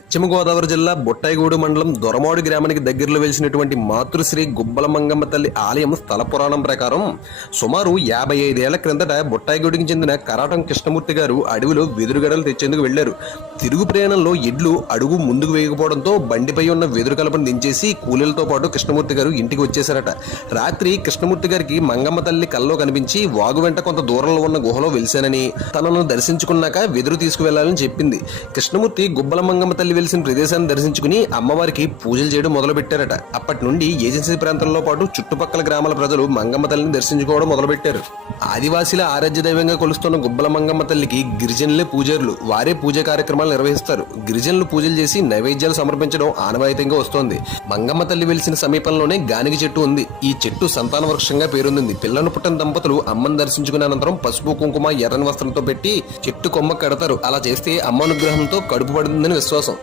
పశ్చిమ గోదావరి జిల్లా బొట్టాయిగూడు మండలం దొరమాడు గ్రామానికి దగ్గరలో వెలిసినటువంటి మాతృశ్రీ గుబ్బల మంగమ్మ తల్లి ఆలయం స్థల పురాణం ప్రకారం సుమారు 55 ఏళ్ల క్రిందట బొట్టాయిగూడికి చెందిన కరాటం కృష్ణమూర్తి గారు అడవిలో వెదురుగడలు తెచ్చేందుకు వెళ్లారు. తిరుగు ప్రయాణంలో ఎడ్లు అడుగు ముందుకు వేయకపోవడంతో బండిపై ఉన్న వెదురు కలపను దించేసి కూలీలతో పాటు కృష్ణమూర్తి గారు ఇంటికి వచ్చేశారట. రాత్రి కృష్ణమూర్తి గారికి మంగమ్మ తల్లి కల్లో కనిపించి వాగు వెంట కొంత దూరంలో ఉన్న గుహలో వెలిశానని, తనను దర్శించుకున్నాక వెదురు తీసుకువెళ్లాలని చెప్పింది. కృష్ణమూర్తి గుబ్బల మంగమ్మ తల్లి వెలిసిన ప్రదేశాన్ని దర్శించుకుని అమ్మవారికి పూజలు చేయడం మొదలు పెట్టారట. అప్పటి నుండి ఏజెన్సీ ప్రాంతంలో పాటు చుట్టుపక్కల గ్రామాల ప్రజలు మంగమ్మ తల్లిని దర్శించుకోవడం మొదలుపెట్టారు. ఆదివాసీల ఆరాధ్య దైవంగా కొలుస్తున్న గుబ్బల మంగమ్మ తల్లికి గిరిజనులే పూజారులు. వారే పూజా కార్యక్రమాలు నిర్వహిస్తారు. గిరిజనులు పూజలు చేసి నైవేద్యాలు సమర్పించడం ఆనవాయితీగా వస్తోంది. మంగమ్మ తల్లి వెలిసిన సమీపంలోనే గానిగి చెట్టు ఉంది. ఈ చెట్టు సంతాన వృక్షంగా పేరొందింది. పిల్లలు పుట్టిన దంపతులు అమ్మను దర్శించుకున్న అనంతరం పసుపు కుంకుమ ఎర్రని వస్త్రంతో పెట్టి చెట్టు కొమ్మ కడతారు. అలా చేస్తే అమ్మ అనుగ్రహంతో కడుపు పడుతుందని విశ్వాసం.